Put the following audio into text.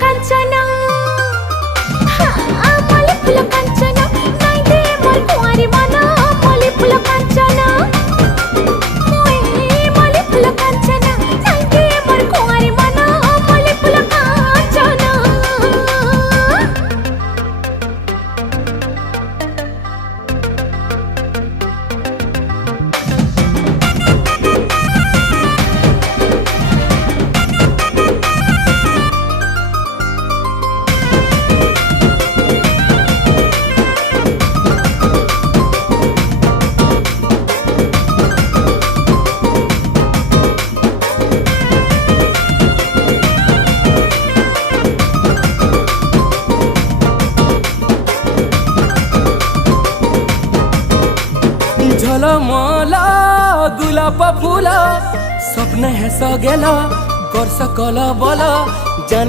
कांचना मल्ली फूल कांचना नाई दे मोर कुंवारी मन मल्ली फूल कांचना मल्ली फूल कांचना नाई दे मोर कुंवारी मन मल्ली फूल कांचना। झलमला गुलाब फूल स्वप्न हेस गेला गर्ष कल बल